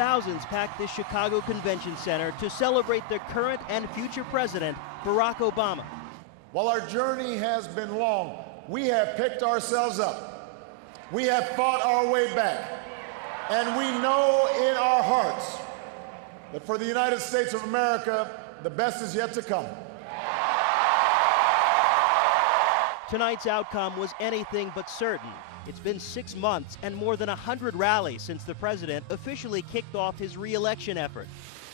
Thousands packed this Chicago Convention Center to celebrate the current and future president, Barack Obama. While our journey has been long, we have picked ourselves up. We have fought our way back. And we know in our hearts that for the United States of America, the best is yet to come. Tonight's outcome was anything but certain. It's been 6 months and more than 100 rallies since the president officially kicked off his re-election effort.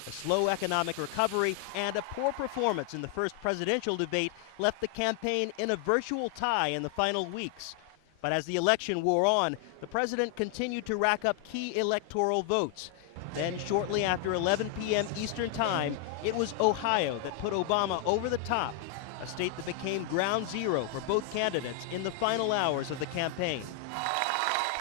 A slow economic recovery and a poor performance in the first presidential debate left the campaign in a virtual tie in the final weeks. But as the election wore on, the president continued to rack up key electoral votes. Then, shortly after 11 p.m. Eastern Time, it was Ohio that put Obama over the top, a state that became ground zero for both candidates in the final hours of the campaign.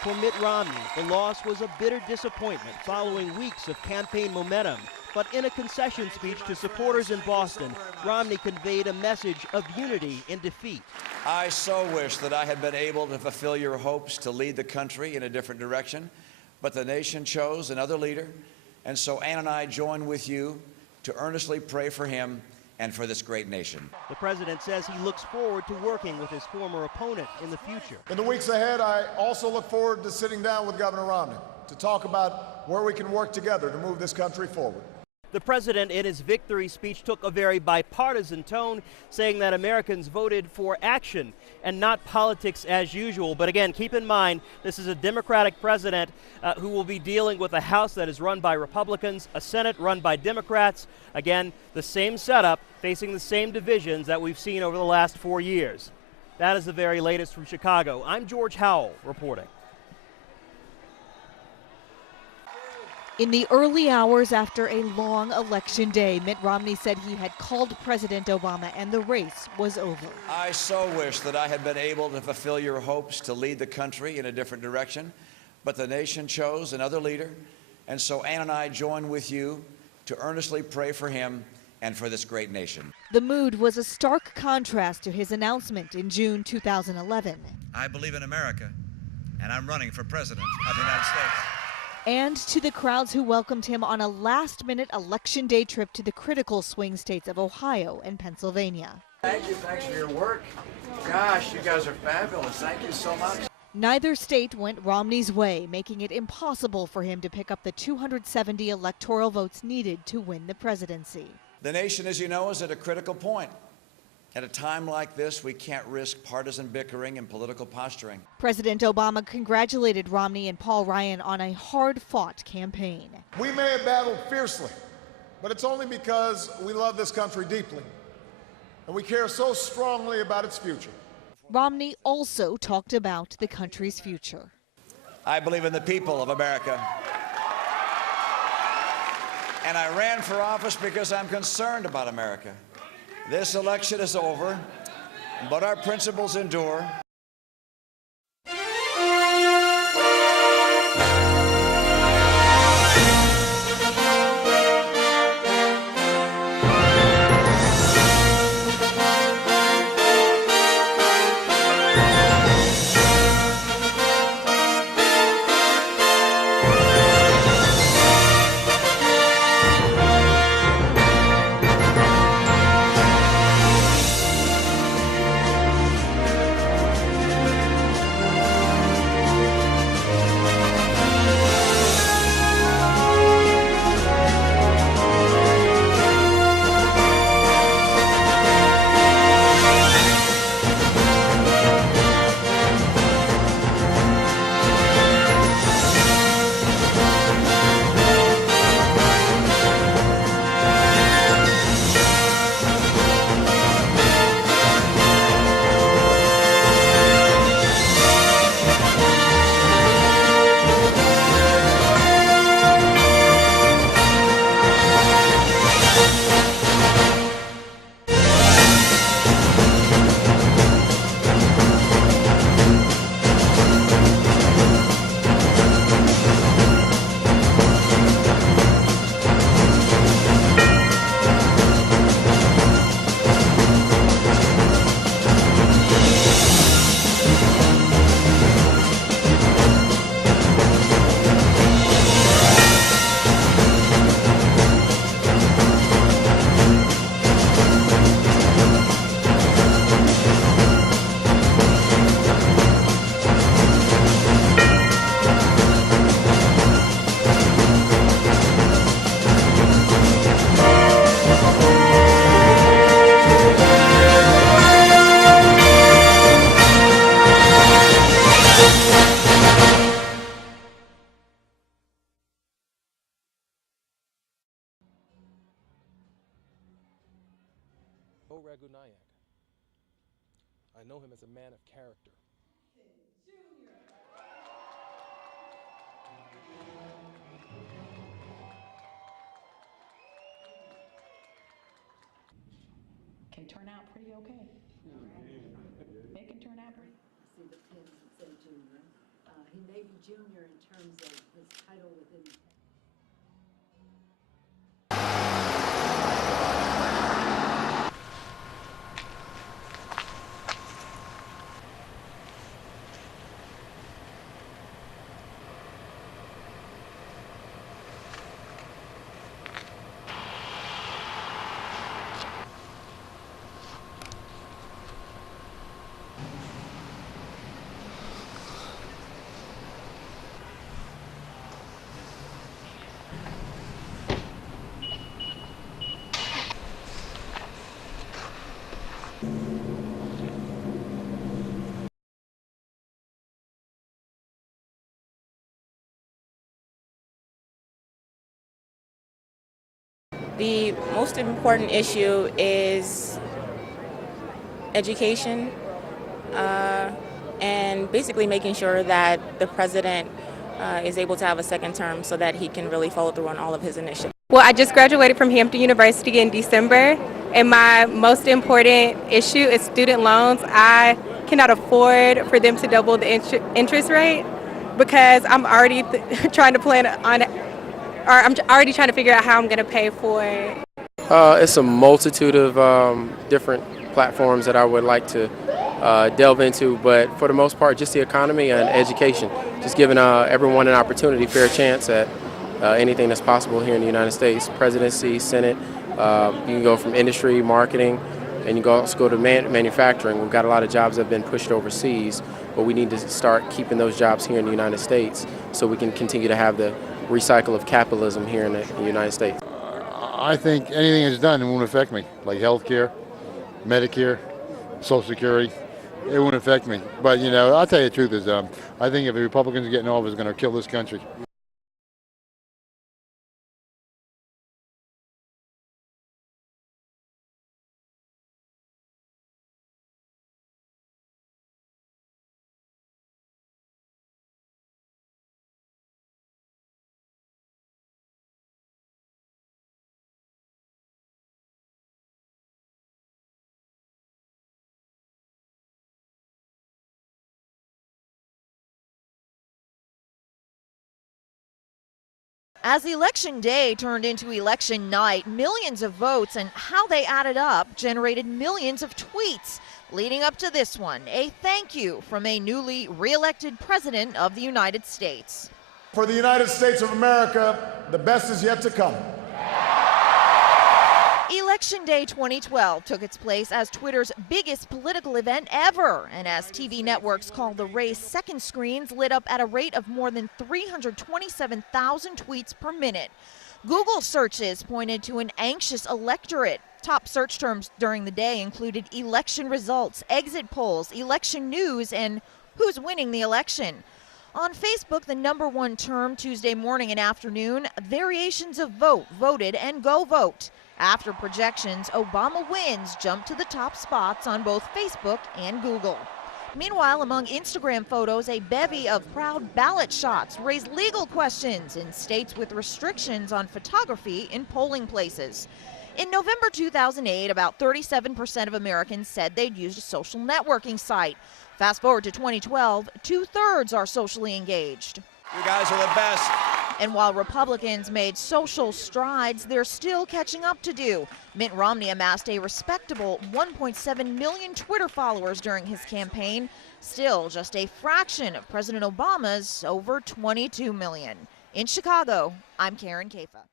For Mitt Romney, the loss was a bitter disappointment following weeks of campaign momentum. But in a concession speech to supporters in Boston, Romney conveyed a message of unity in defeat. I so wish that I had been able to fulfill your hopes to lead the country in a different direction, but the nation chose another leader, and so Ann and I join with you to earnestly pray for him and for this great nation. The president says he looks forward to working with his former opponent in the future. In the weeks ahead, I also look forward to sitting down with Governor Romney to talk about where we can work together to move this country forward. The president, in his victory speech, took a very bipartisan tone, saying that Americans voted for action and not politics as usual. But again, keep in mind, this is a Democratic president who will be dealing with a House that is run by Republicans, a Senate run by Democrats. Again, the same setup, facing the same divisions that we've seen over the last 4 years. That is the very latest from Chicago. I'm George Howell reporting. In the early hours after a long election day, Mitt Romney said he had called President Obama and the race was over. I so wish that I had been able to fulfill your hopes to lead the country in a different direction, but the nation chose another leader, and so Ann and I join with you to earnestly pray for him and for this great nation. The mood was a stark contrast to his announcement in June 2011. I believe in America, and I'm running for president of the United States. And to the crowds who welcomed him on a last-minute election day trip to the critical swing states of Ohio and Pennsylvania. Thank you. Thanks for your work. Gosh, you guys are fabulous. Thank you so much. Neither state went Romney's way, making it impossible for him to pick up the 270 electoral votes needed to win the presidency. The nation, as you know, is at a critical point. At a time like this, we can't risk partisan bickering and political posturing. President Obama congratulated Romney and Paul Ryan on a hard-fought campaign. We may have battled fiercely, but it's only because we love this country deeply, and we care so strongly about its future. Romney also talked about the country's future. I believe in the people of America. And I ran for office because I'm concerned about America. This election is over, but our principles endure. know him as a man of character. Can turn out pretty okay. It can turn out pretty. See the pins that say junior. He may be junior in terms of his title within the The most important issue is education and basically making sure that the president is able to have a second term so that he can really follow through on all of his initiatives. Well, I just graduated from Hampton University in December, and my most important issue is student loans. I cannot afford for them to double the interest rate because I'm already trying to plan on it. Or I'm already trying to figure out how I'm going to pay for it. It's a multitude of different platforms that I would like to delve into, but for the most part, just the economy and education. Just giving everyone an opportunity, fair chance at anything that's possible here in the United States. Presidency, Senate, you can go from industry, marketing, and you can also go to manufacturing. We've got a lot of jobs that have been pushed overseas, but we need to start keeping those jobs here in the United States so we can continue to have the recycle of capitalism here in the United States. I think anything that's done, it won't affect me, like health care, Medicare, Social Security. It won't affect me. But, you know, I'll tell you the truth is, I think if the Republicans get in office, it's going to kill this country. As Election Day turned into election night, millions of votes and how they added up generated millions of tweets. Leading up to this one, a thank you from a newly re-elected president of the United States. For the United States of America, the best is yet to come. Election Day 2012 took its place as Twitter's biggest political event ever, and as TV networks called the race, second screens lit up at a rate of more than 327,000 tweets per minute. Google searches pointed to an anxious electorate. Top search terms during the day included election results, exit polls, election news, and who's winning the election. On Facebook, the #1 term Tuesday morning and afternoon, variations of vote, voted, and go vote. After projections, Obama wins jumped to the top spots on both Facebook and Google. Meanwhile, among Instagram photos, a bevy of proud ballot shots raised legal questions in states with restrictions on photography in polling places. In November 2008, about 37% of Americans said they'd used a social networking site. Fast forward to 2012, 2/3 are socially engaged. You guys are the best. And while Republicans made social strides, they're still catching up to do. Mitt Romney amassed a respectable 1.7 million Twitter followers during his campaign, still just a fraction of President Obama's over 22 million. In Chicago, I'm Karen Kafa.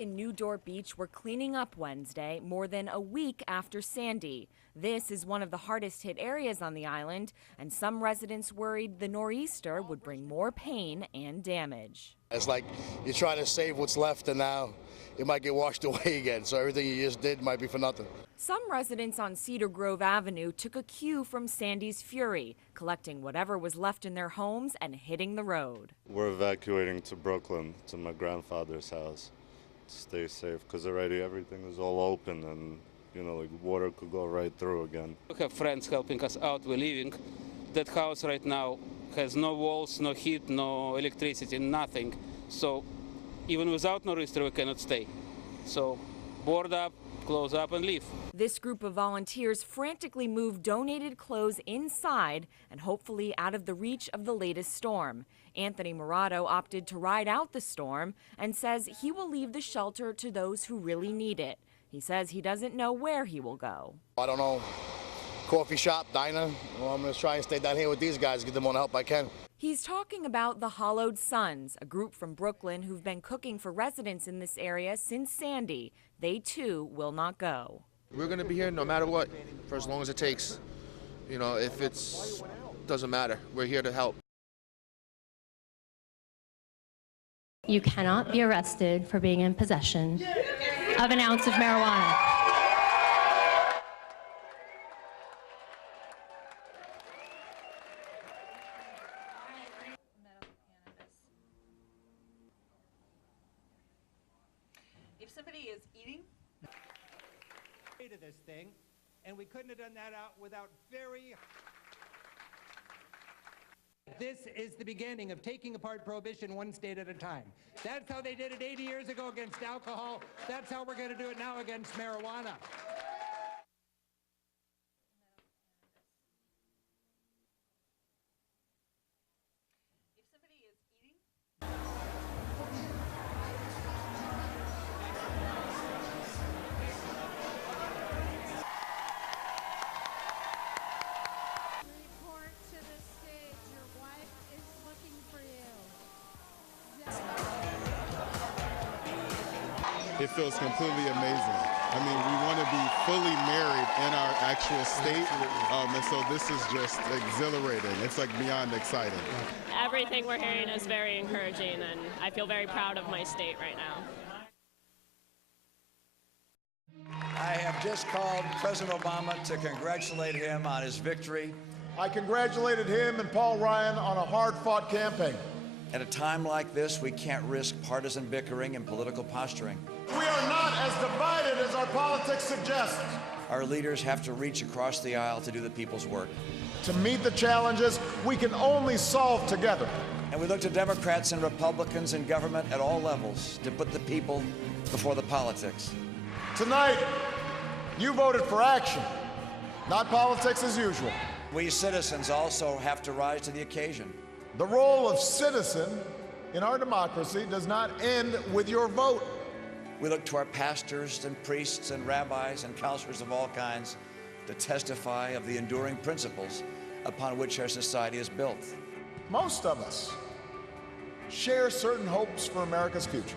in Newdort Beach were cleaning up Wednesday, more than a week after Sandy. This is one of the hardest hit areas on the island, and some residents worried the nor'easter would bring more pain and damage. It's like you're trying to save what's left, and now it might get washed away again, so everything you just did might be for nothing. Some residents on Cedar Grove Avenue took a cue from Sandy's fury, collecting whatever was left in their homes and hitting the road. We're evacuating to Brooklyn, to my grandfather's house, to stay safe, because already everything is all open and, you know, like water could go right through again. We have friends helping us out. We're leaving. That house right now has no walls, no heat, no electricity, nothing. So even without nor'easter, we cannot stay. So board up, close up, and leave. This group of volunteers frantically moved donated clothes inside and hopefully out of the reach of the latest storm. Anthony Morato opted to ride out the storm and says he will leave the shelter to those who really need it. He says he doesn't know where he will go. I don't know, coffee shop, diner. Well, I'm going to try and stay down here with these guys, get them all the help I can. He's talking about the Hollowed Sons, a group from Brooklyn who've been cooking for residents in this area since Sandy. They too will not go. We're going to be here no matter what, for as long as it takes. You know, if it's, doesn't matter. We're here to help. You cannot be arrested for being in possession of an ounce of marijuana. If somebody is eating to this thing, and we couldn't have done that without very. This is the beginning of taking apart prohibition one state at a time. That's how they did it 80 years ago against alcohol. That's how we're going to do it now against marijuana. It feels completely amazing. I mean, we want to be fully married in our actual state, and so this is just exhilarating. It's like beyond exciting. Everything we're hearing is very encouraging, and I feel very proud of my state right now. I have just called President Obama to congratulate him on his victory. I congratulated him and Paul Ryan on a hard-fought campaign. At a time like this, we can't risk partisan bickering and political posturing. We are not as divided as our politics suggests. Our leaders have to reach across the aisle to do the people's work. To meet the challenges we can only solve together. And we look to Democrats and Republicans in government at all levels to put the people before the politics. Tonight, you voted for action, not politics as usual. We citizens also have to rise to the occasion. The role of citizen in our democracy does not end with your vote. We look to our pastors and priests and rabbis and counselors of all kinds to testify of the enduring principles upon which our society is built. Most of us share certain hopes for America's future.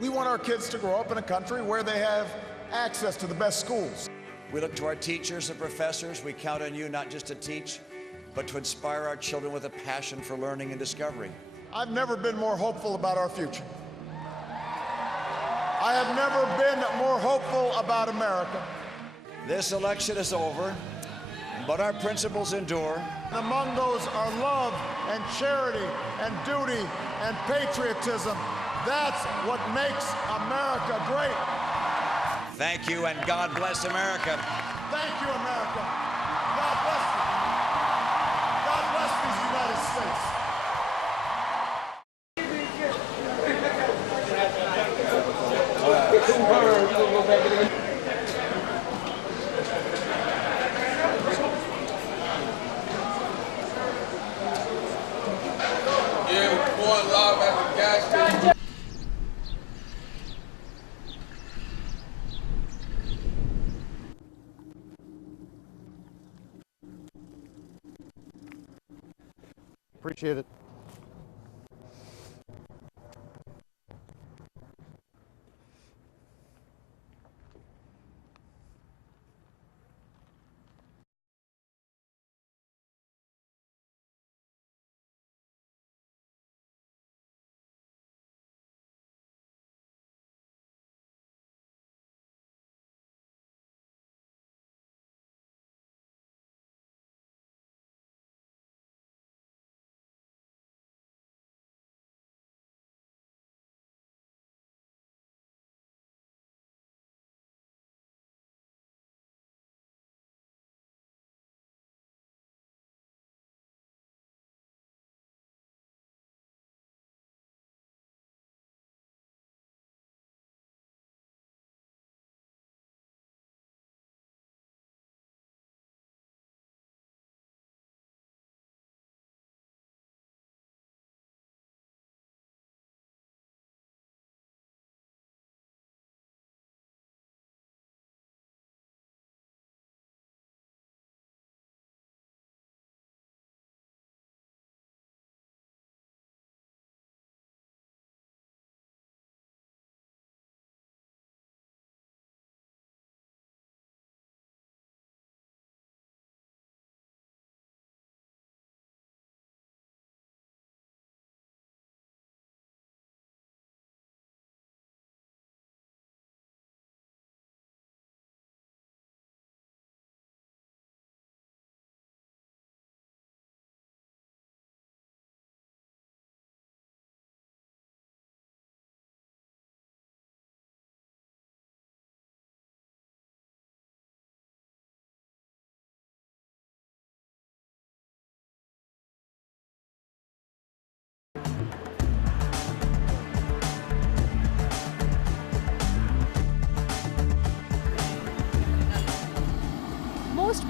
We want our kids to grow up in a country where they have access to the best schools. We look to our teachers and professors. We count on you not just to teach, but to inspire our children with a passion for learning and discovery. I've never been more hopeful about our future. I have never been more hopeful about America. This election is over, but our principles endure. And among those are love and charity and duty and patriotism. That's what makes America great. Thank you, and God bless America. Thank you, America. God bless you. God bless these United States. Appreciate it.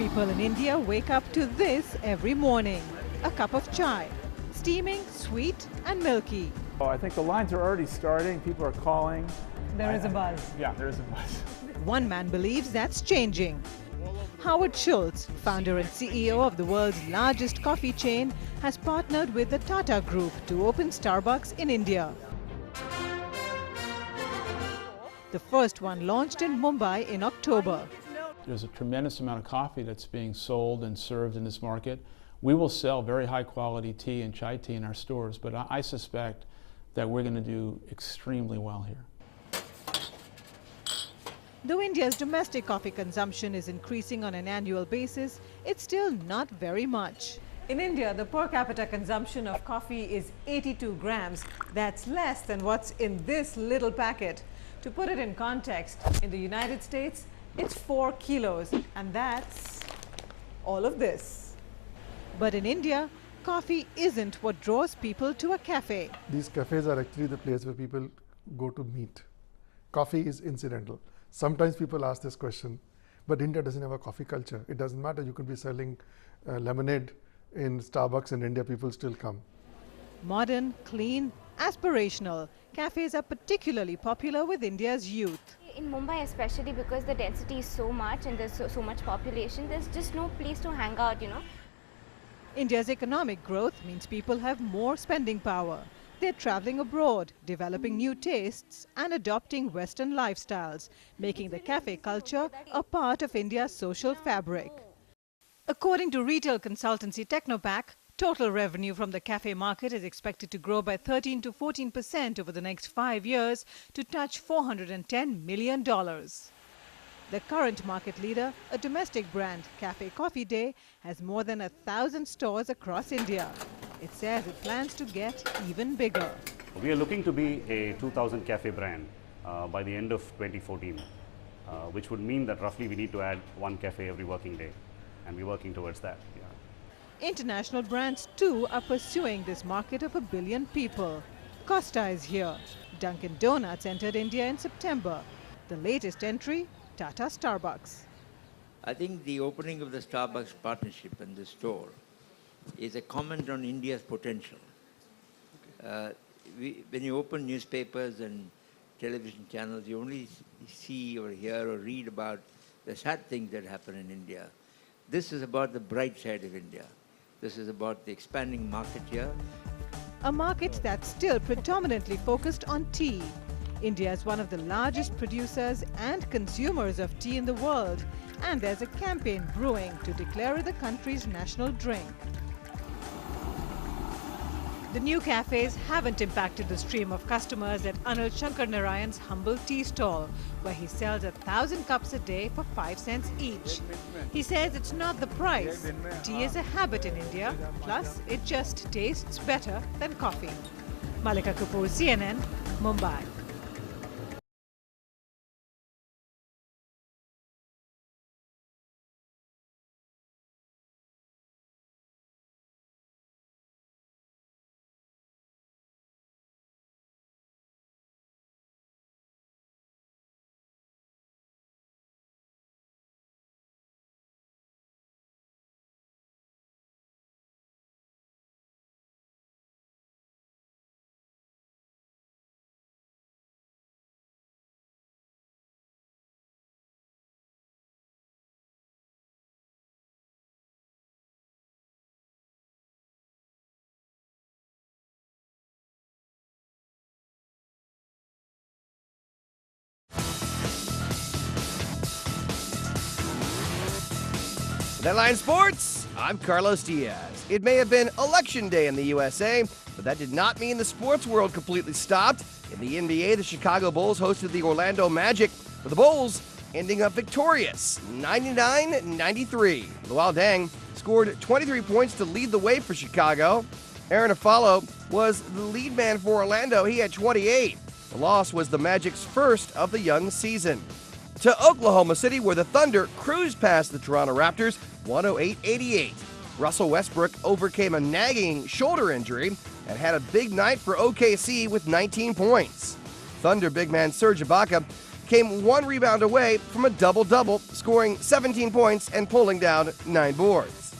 people in India wake up to this every morning. A cup of chai. Steaming, sweet and milky. Oh, I think the lines are already starting. People are calling. There is a buzz. Yeah, there is a buzz. One man believes that's changing. Howard Schultz, founder and CEO of the world's largest coffee chain, has partnered with the Tata Group to open Starbucks in India. The first one launched in Mumbai in October. There's a tremendous amount of coffee that's being sold and served in this market. We will sell very high quality tea and chai tea in our stores, but I suspect that we're going to do extremely well here. Though India's domestic coffee consumption is increasing on an annual basis, it's still not very much. In India, the per capita consumption of coffee is 82 grams. That's less than what's in this little packet. To put it in context, in the United States, it's 4 kilos, and that's all of this. But in India, coffee isn't what draws people to a cafe. These cafes are actually the place where people go to meet. Coffee is incidental. Sometimes people ask this question, but India doesn't have a coffee culture. It doesn't matter. You could be selling lemonade in Starbucks in India, people still come. Modern, clean, aspirational, cafes are particularly popular with India's youth. In Mumbai especially, because the density is so much and there's so much population, there's just no place to hang out, you know. India's economic growth means people have more spending power. They're traveling abroad, developing new tastes and adopting Western lifestyles, making the cafe culture a part of India's social fabric. According to retail consultancy Technopack, total revenue from the cafe market is expected to grow by 13 to 14% over the next 5 years to touch $410 million. The current market leader, a domestic brand, Cafe Coffee Day, has more than 1,000 stores across India. It says it plans to get even bigger. We are looking to be a 2,000 cafe brand by the end of 2014, which would mean that roughly we need to add 1 cafe every working day, and we're working towards that. Yeah. International brands too are pursuing this market of 1 billion people. Costa is here. Dunkin' Donuts entered India in September. The latest entry, Tata Starbucks. I think the opening of the Starbucks partnership and the store is a comment on India's potential. When you open newspapers and television channels, you only see or hear or read about the sad things that happen in India. This is about the bright side of India. This is about the expanding market here. A market that's still predominantly focused on tea. India is one of the largest producers and consumers of tea in the world, and there's a campaign brewing to declare it the country's national drink. The new cafes haven't impacted the stream of customers at Anil Shankar Narayan's humble tea stall, where he sells 1,000 cups a day for 5 cents each. He says it's not the price. Tea is a habit in India, plus it just tastes better than coffee. Malika Kapoor, CNN, Mumbai. Deadline Sports, I'm Carlos Diaz. It may have been Election Day in the USA, but that did not mean the sports world completely stopped. In the NBA, the Chicago Bulls hosted the Orlando Magic, with the Bulls ending up victorious, 99-93. Luol Deng scored 23 points to lead the way for Chicago. Aaron Aflalo was the lead man for Orlando. He had 28. The loss was the Magic's first of the young season. To Oklahoma City, where the Thunder cruised past the Toronto Raptors 108-88. Russell Westbrook overcame a nagging shoulder injury and had a big night for OKC with 19 points. Thunder big man Serge Ibaka came 1 rebound away from a double-double, scoring 17 points and pulling down 9 boards.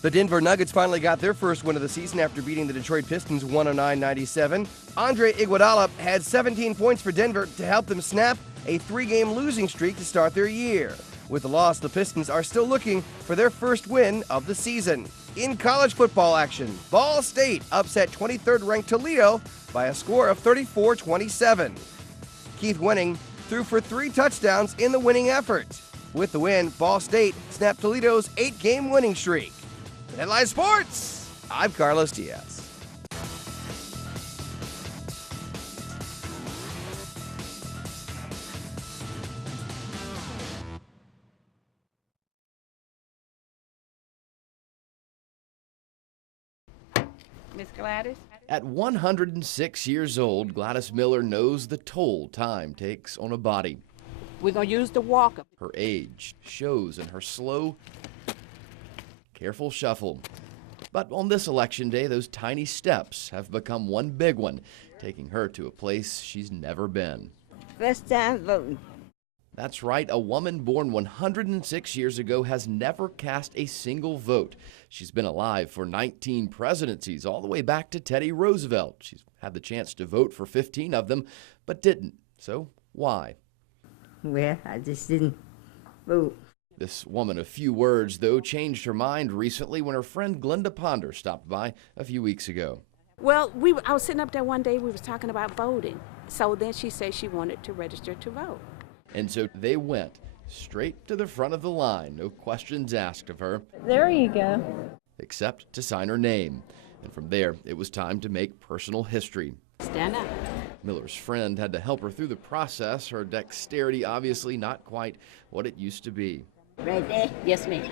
The Denver Nuggets finally got their first win of the season after beating the Detroit Pistons 109-97. Andre Iguodala had 17 points for Denver to help them snap a 3-game losing streak to start their year. With the loss, the Pistons are still looking for their first win of the season. In college football action, Ball State upset 23rd-ranked Toledo by a score of 34-27. Keith Winning threw for 3 touchdowns in the winning effort. With the win, Ball State snapped Toledo's 8-game winning streak. In Headline Sports, I'm Carlos Diaz. Miss Gladys? At 106 years old, Gladys Miller knows the toll time takes on a body. We're going to use the walker. Her age shows in her slow, careful shuffle. But on this election day, those tiny steps have become one big one, taking her to a place she's never been. First time voting. That's right, a woman born 106 years ago has never cast a single vote. She's been alive for 19 presidencies, all the way back to Teddy Roosevelt. She's had the chance to vote for 15 of them, but didn't. So why? Well, I just didn't vote. This woman of few words, though, changed her mind recently when her friend Glenda Ponder stopped by a few weeks ago. Well, I was sitting up there one day, we was talking about voting. So then she said she wanted to register to vote. And so they went straight to the front of the line, no questions asked of her. There you go. Except to sign her name. And from there, it was time to make personal history. Stand up. Miller's friend had to help her through the process, her dexterity obviously not quite what it used to be. Right there? Yes, ma'am.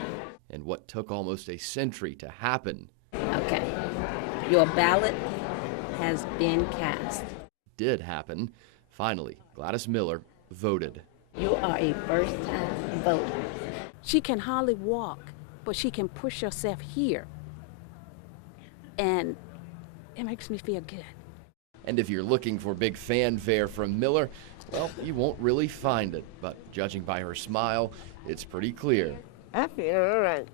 And what took almost a century to happen. Okay. Your ballot has been cast. Did happen. Finally, Gladys Miller voted. You are a first-time voter. She can hardly walk, but she can push herself here. And it makes me feel good. And if you're looking for big fanfare from Miller, well, you won't really find it. But judging by her smile, it's pretty clear. I feel all right.